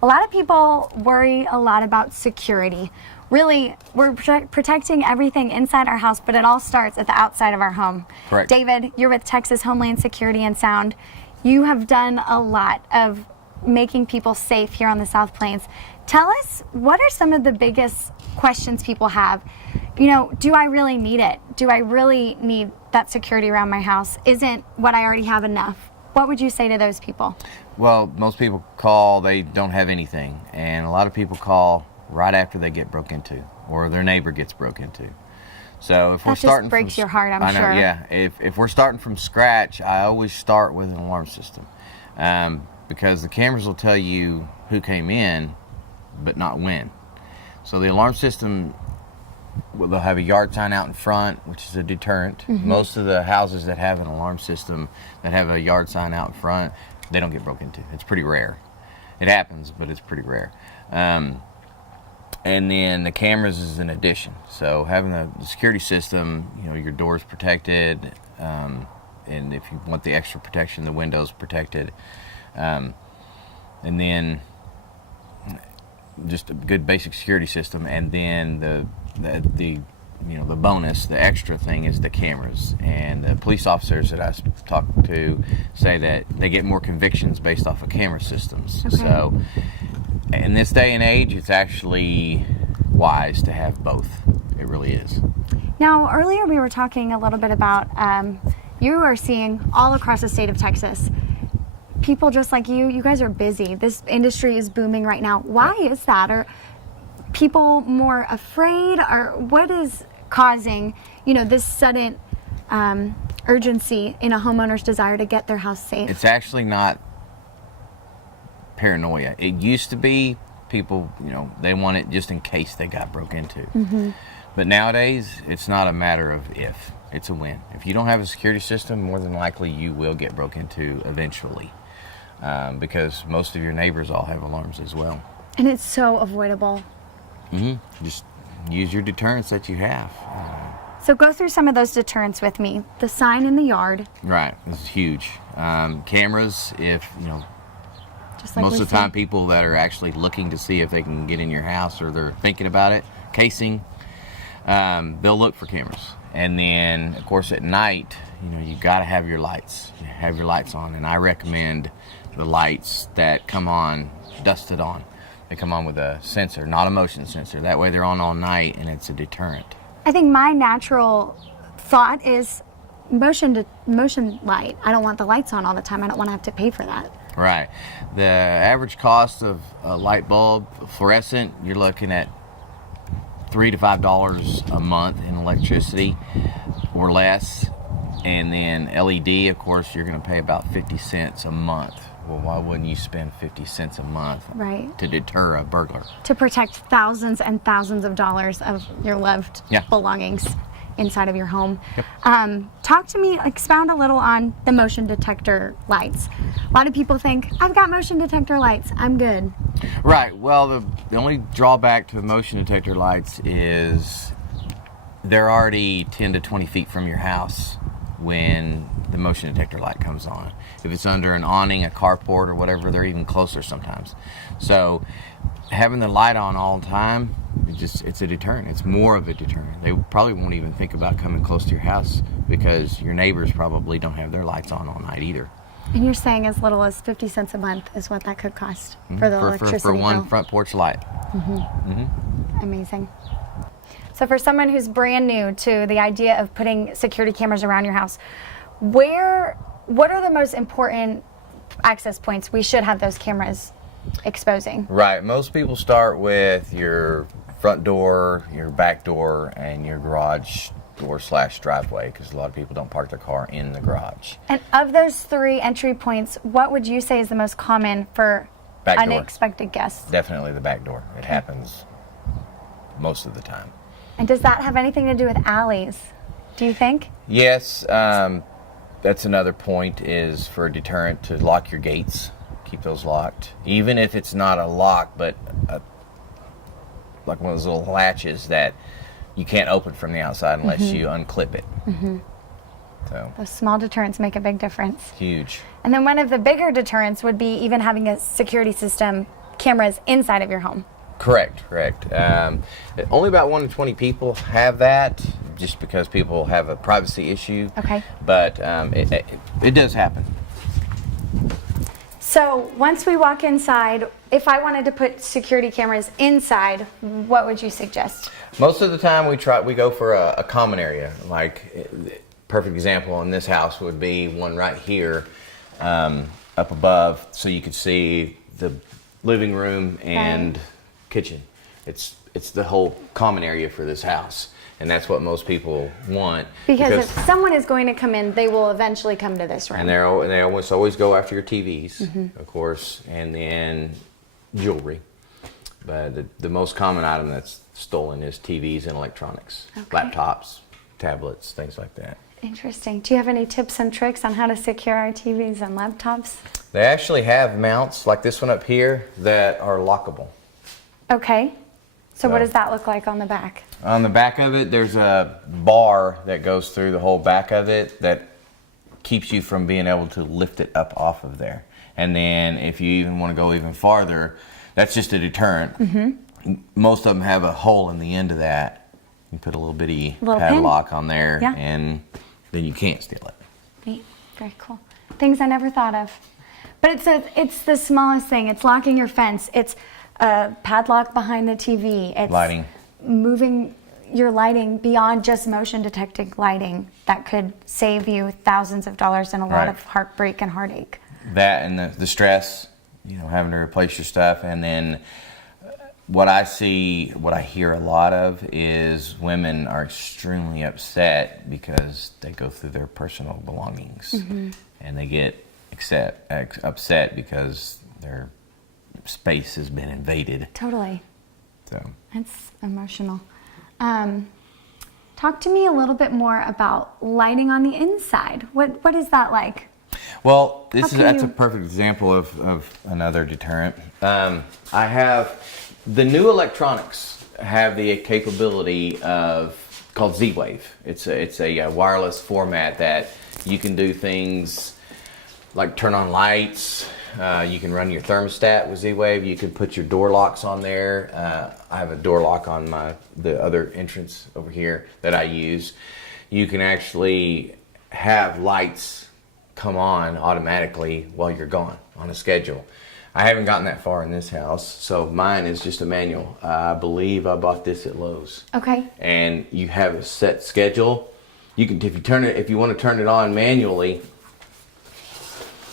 A lot of people worry a lot about security. Really, we're protecting everything inside our house, but it all starts at the outside of our home. Correct. David, you're with Texas Homeland Security and Sound. You have done a lot of making people safe here on the South Plains. Tell us, what are some of the biggest questions people have? You know, do I really need it? Do I really need that security around my house? Isn't what I already have enough? What would you say to those people? Well, most people call, they don't have anything. And a lot of people call right after they get broke into or their neighbor gets broke into. So if we're starting, that just breaks your heart, I'm sure. Yeah. If we're starting from scratch, I always start with an alarm system, because the cameras will tell you who came in, but not when. So the alarm system, well, they'll have a yard sign out in front, which is a deterrent. Mm-hmm. Most of the houses that have an alarm system that have a yard sign out in front, they don't get broke into. It's pretty rare. It happens, but it's pretty rare. And then the cameras is an addition. So having the security system, you know, your door's protected, and if you want the extra protection, the window's protected. And then just a good basic security system, and then the bonus, the extra thing is the cameras. And the police officers that I talk to say that they get more convictions based off of camera systems. Okay. So in this day and age, it's actually wise to have both. It really is. Now, earlier we were talking a little bit about you are seeing all across the state of Texas people just like you guys are busy. This industry is booming right now. Why is that? Are people more afraid, or what is causing, this sudden urgency in a homeowner's desire to get their house safe? It's actually not paranoia. It used to be people, they want it just in case they got broke into. Mm-hmm. But nowadays, it's not a matter of if, it's a when. If you don't have a security system, more than likely you will get broke into eventually, because most of your neighbors all have alarms as well. And it's so avoidable. Mm-hmm. Just use your deterrents that you have. So go through some of those deterrents with me. The sign in the yard. Right, this is huge. Cameras, if, Just like most of the time people that are actually looking to see if they can get in your house or they're thinking about it, casing, they'll look for cameras. And then, of course, at night, you got to have your lights. Have your lights on. And I recommend the lights that come on, dusted on. They come on with a sensor, not a motion sensor. That way they're on all night and it's a deterrent. I think my natural thought is motion light. I don't want the lights on all the time. I don't want to have to pay for that. Right. The average cost of a light bulb, fluorescent, you're looking at $3 to $5 a month in electricity or less. And then LED, of course, you're going to pay about 50 cents a month. Well, why wouldn't you spend 50 cents a month to deter a burglar? To protect thousands and thousands of dollars of your loved belongings inside of your home. Yep. Talk to me, expound a little on the motion detector lights. A lot of people think, I've got motion detector lights, I'm good. Right. Well, the only drawback to the motion detector lights is they're already 10 to 20 feet from your house when the motion detector light comes on. If it's under an awning, a carport, or whatever, they're even closer sometimes. So having the light on all the time, it's a deterrent. It's more of a deterrent. They probably won't even think about coming close to your house because your neighbors probably don't have their lights on all night either. And you're saying as little as 50 cents a month is what that could cost for the electricity for one bill. front porch light. Mm-hmm. Mm-hmm. Amazing. So for someone who's brand new to the idea of putting security cameras around your house, what are the most important access points we should have those cameras exposing? Right. Most people start with your front door, your back door, and your garage door / driveway, because a lot of people don't park their car in the garage. And of those three entry points, what would you say is the most common for back unexpected guests? Definitely the back door. It happens most of the time. And does that have anything to do with alleys, do you think? Yes. That's another point, is for a deterrent to lock your gates. Keep those locked. Even if it's not a lock, but like one of those little latches that you can't open from the outside unless you unclip it. Mm-hmm. So those small deterrents make a big difference. Huge. And then one of the bigger deterrents would be even having a security system cameras inside of your home. Correct. Only about 1 to 20 people have that, just because people have a privacy issue. Okay. But it does happen. So once we walk inside, if I wanted to put security cameras inside, what would you suggest? Most of the time we go for a common area. Like, perfect example in this house would be one right here, up above, so you could see the living room and kitchen. It's the whole common area for this house, and that's what most people want. Because if someone is going to come in, they will eventually come to this room. And they always go after your TVs, of course, and then jewelry. But the most common item that's stolen is TVs and electronics, laptops, tablets, things like that. Interesting. Do you have any tips and tricks on how to secure our TVs and laptops? They actually have mounts like this one up here that are lockable. Okay. So what does that look like on the back? On the back of it, there's a bar that goes through the whole back of it that keeps you from being able to lift it up off of there. And then if you even want to go even farther, that's just a deterrent. Most of them have a hole in the end of that. You put a little bitty padlock on there, and then you can't steal it. Neat. Very cool. Things I never thought of. But it's the smallest thing. It's locking your fence. It's a padlock behind the TV. It's lighting. Moving your lighting beyond just motion detecting lighting that could save you thousands of dollars and a lot of heartbreak and heartache. That and the stress, having to replace your stuff. And then what I hear a lot of is women are extremely upset because they go through their personal belongings and they get upset because their space has been invaded. Totally. So it's emotional. Talk to me a little bit more about lighting on the inside. What is that like? Well, that's a perfect example of another deterrent. I have the new electronics have the capability called Z-Wave. It's a wireless format that you can do things like turn on lights. You can run your thermostat with Z-Wave. You can put your door locks on there. I have a door lock on the other entrance over here that I use. You can actually have lights come on automatically while you're gone on a schedule. I haven't gotten that far in this house, so mine is just a manual. I believe I bought this at Lowe's. Okay. And you have a set schedule. You can, if you want to turn it on manually.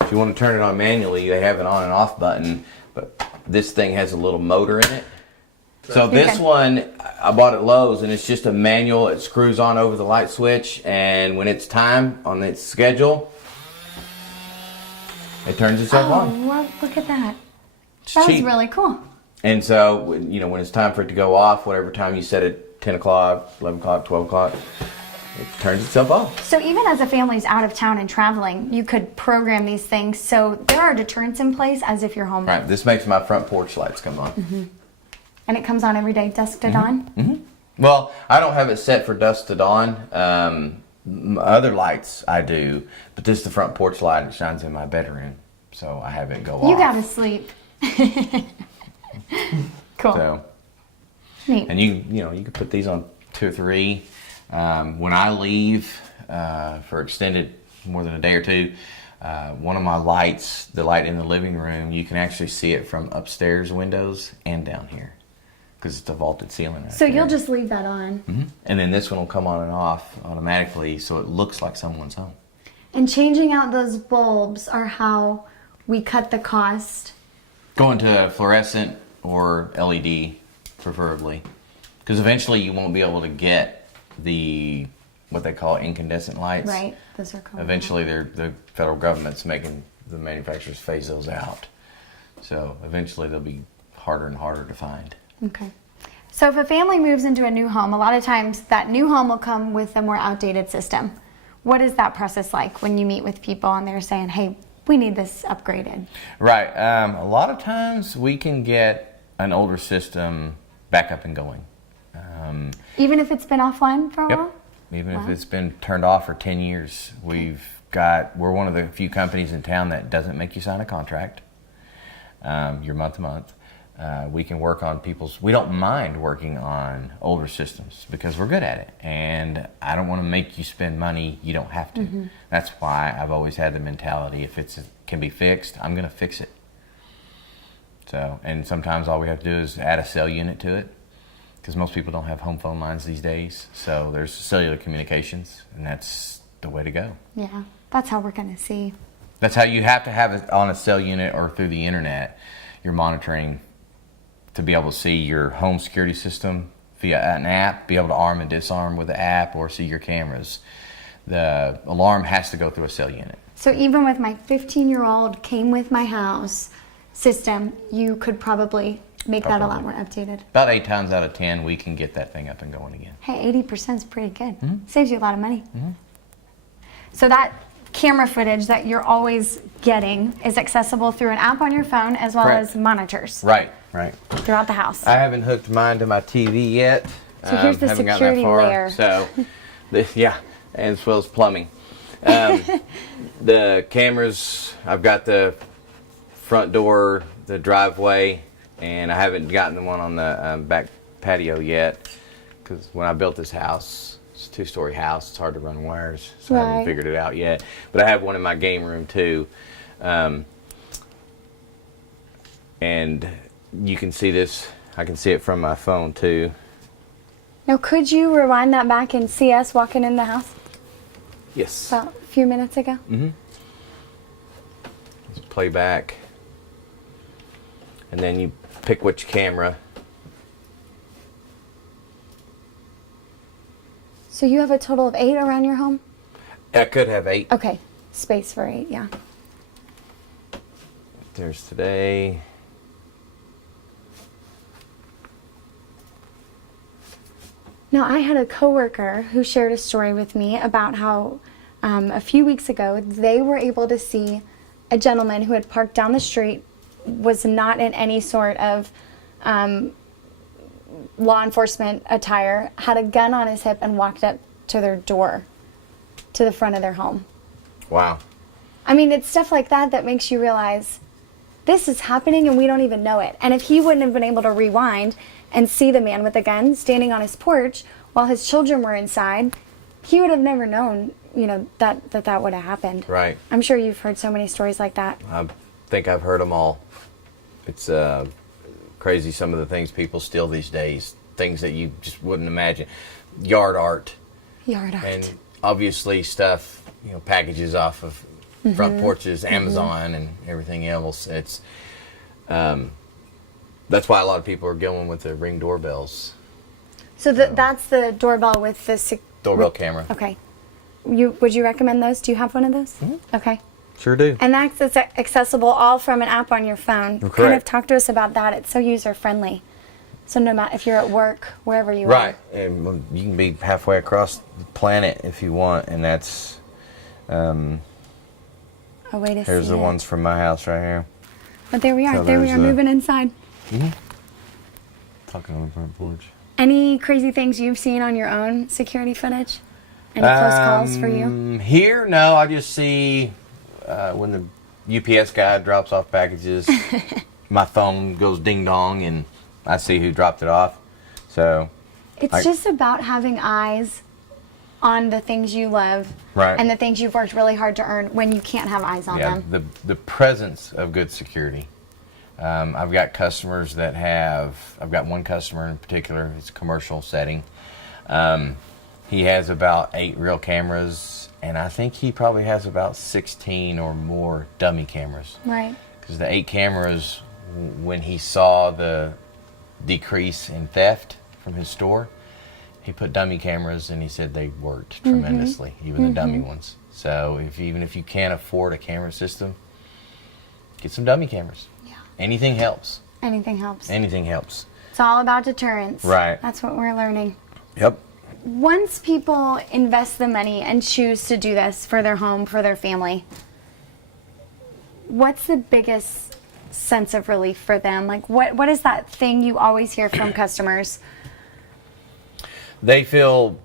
If you want to turn it on manually, they have an on and off button, but this thing has a little motor in it. So this one, I bought at Lowe's, and it's just a manual. It screws on over the light switch, and when it's time on its schedule, it turns itself on. Oh, well, look at that. It's That cheap. was really cool. And so, when it's time for it to go off, whatever time you set it, 10 o'clock, 11 o'clock, 12 o'clock, it turns itself off. So even as a family's out of town and traveling, you could program these things so there are deterrents in place as if you're home. Right. This makes my front porch lights come on. And it comes on every day, dusk to dawn? Well, I don't have it set for dusk to dawn. Other lights I do, but this is the front porch light. It shines in my bedroom, so I have it go off. You gotta sleep. Cool. So, Neat. and you can put these on 2 or 3. When I leave for extended more than a day or two, one of my lights, the light in the living room, you can actually see it from upstairs windows and down here because it's a vaulted ceiling. Right So there. you'll just leave that on. And then this one will come on and off automatically, so it looks like someone's home. And changing out those bulbs are how we cut the cost. Going to fluorescent or LED, preferably, because eventually you won't be able to get what they call incandescent lights. Right. Those are called. Eventually, the federal government's making the manufacturers phase those out. So eventually, they'll be harder and harder to find. Okay. So if a family moves into a new home, a lot of times that new home will come with a more outdated system. What is that process like when you meet with people and they're saying, hey, we need this upgraded? Right. A lot of times we can get an older system back up and going. Even if it's been offline for a while? Even if it's been turned off for 10 years. We're one of the few companies in town that doesn't make you sign a contract. You're month to month. We can work on we don't mind working on older systems because we're good at it. And I don't want to make you spend money you don't have to. That's why I've always had the mentality, if it can be fixed, I'm going to fix it. So, and sometimes all we have to do is add a cell unit to it, because most people don't have home phone lines these days. So there's cellular communications, and that's the way to go. Yeah, that's how we're going to see. That's how you have to have it on a cell unit or through the internet. You're monitoring to be able to see your home security system via an app, be able to arm and disarm with the app, or see your cameras. The alarm has to go through a cell unit. So even with my 15-year-old came with my house system, you could probably make that a lot more updated. About 8 times out of 10, we can get that thing up and going again. Hey, 80% is pretty good. Saves you a lot of money. So that camera footage that you're always getting is accessible through an app on your phone as well Correct. as monitors Right. throughout the house. I haven't hooked mine to my TV yet. So here's the haven't gotten that security far. layer. So, yeah, as well as plumbing. The cameras, I've got the front door, the driveway, and I haven't gotten the one on the back patio yet, because when I built this house, it's a 2-story house, it's hard to run wires, so I haven't figured it out yet. But I have one in my game room too. And you can see this, I can see it from my phone too. Now, could you rewind that back and see us walking in the house Yes. about a few minutes ago? Let's play back. And then you pick which camera. So you have a total of 8 around your home? I could have 8. Okay, space for 8, yeah. There's today. Now, I had a coworker who shared a story with me about how a few weeks ago they were able to see a gentleman who had parked down the street, was not in any sort of law enforcement attire, had a gun on his hip, and walked up to their door, to the front of their home. Wow. I mean, it's stuff like that that makes you realize this is happening and we don't even know it. And if he wouldn't have been able to rewind and see the man with the gun standing on his porch while his children were inside, he would have never known, that would have happened. Right. I'm sure you've heard so many stories like that. I think I've heard them all. It's crazy, some of the things people steal these days, things that you just wouldn't imagine. Yard art. And obviously stuff, packages off of front porches, Amazon and everything else. It's that's why a lot of people are going with the Ring doorbells. So that's the doorbell with the Doorbell camera. Okay. Would you recommend those? Do you have one of those? Okay. Sure do. And that's accessible all from an app on your phone. Correct. Kind of talk to us about that. It's so user friendly. So no matter if you're at work, wherever you are. Right. And you can be halfway across the planet if you want, and that's A way to see here's the it. ones from my house right here. But there we are. So There we there's are moving inside. Talking on the front porch. Any crazy things you've seen on your own security footage? Any close calls for you? Here, no. I just see when the UPS guy drops off packages, my phone goes ding dong, and I see who dropped it off. So It's just about having eyes on the things you love, Right. and the things you've worked really hard to earn when you can't have eyes on them. the presence of good security. I've got customers that I've got one customer in particular, it's a commercial setting. He has about 8 real cameras, and I think he probably has about 16 or more dummy cameras. Right. Because the 8 cameras, when he saw the decrease in theft from his store, he put dummy cameras, and he said they worked tremendously, even the dummy ones. So even if you can't afford a camera system, get some dummy cameras. Yeah. Anything helps. Anything helps. Anything helps. It's all about deterrence. Right. That's what we're learning. Yep. Once people invest the money and choose to do this for their home, for their family, what's the biggest sense of relief for them? Like, what is that thing you always hear from customers? They feel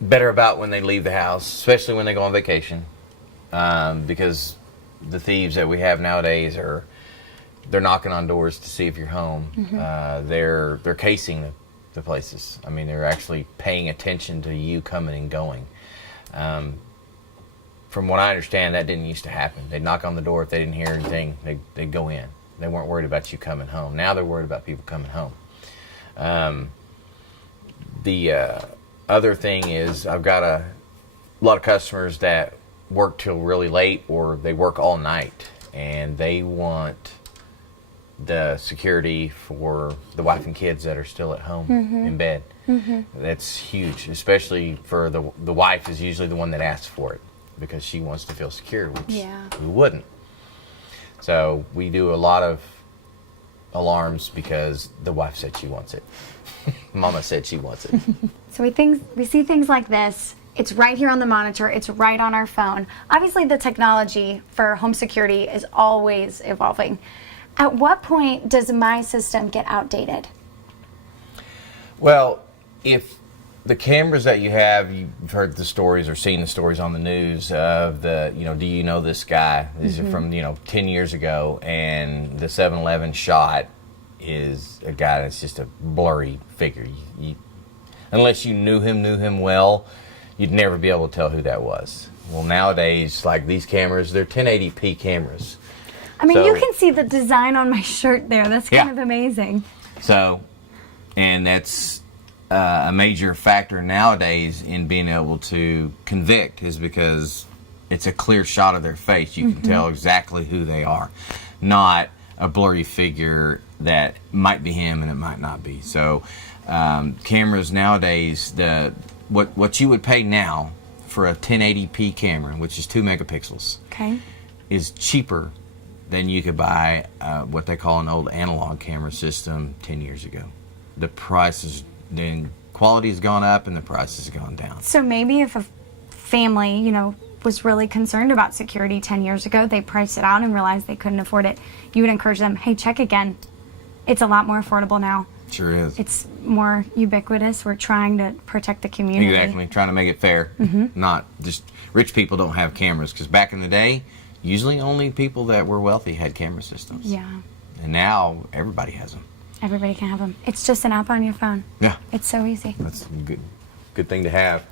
better about when they leave the house, especially when they go on vacation, because the thieves that we have nowadays are they're knocking on doors to see if you're home. They're casing the places. I mean, they're actually paying attention to you coming and going. From what I understand, that didn't used to happen. They'd knock on the door. If they didn't hear anything, they'd go in. They weren't worried about you coming home. Now they're worried about people coming home. The other thing is, I've got a lot of customers that work till really late, or they work all night, and they want the security for the wife and kids that are still at home in bed. That's huge, especially for the wife is usually the one that asks for it because she wants to feel secure, which who wouldn't. So we do a lot of alarms because the wife said she wants it. Mama said she wants it. So we see things like this. It's right here on the monitor. It's right on our phone. Obviously, the technology for home security is always evolving. At what point does my system get outdated? Well, if the cameras that you have, you've heard the stories or seen the stories on the news of the, do you know this guy? These are from, 10 years ago, and the 7-Eleven shot is a guy that's just a blurry figure. Unless you knew him well, you'd never be able to tell who that was. Well, nowadays, like these cameras, they're 1080p cameras. I mean, you can see the design on my shirt there. That's kind of amazing. So, and that's a major factor nowadays in being able to convict, is because it's a clear shot of their face. You can tell exactly who they are, not a blurry figure that might be him and it might not be. So, cameras nowadays, what you would pay now for a 1080p camera, which is 2 megapixels, is cheaper than you could buy what they call an old analog camera system 10 years ago. The prices, then quality has gone up and the price has gone down. So maybe if a family, was really concerned about security 10 years ago, they priced it out and realized they couldn't afford it, you would encourage them, hey, check again. It's a lot more affordable now. Sure is. It's more ubiquitous. We're trying to protect the community. Exactly, trying to make it fair. Not just rich people don't have cameras, because back in the day, usually only people that were wealthy had camera systems. Yeah. And now everybody has them. Everybody can have them. It's just an app on your phone. Yeah. It's so easy. That's a good thing to have.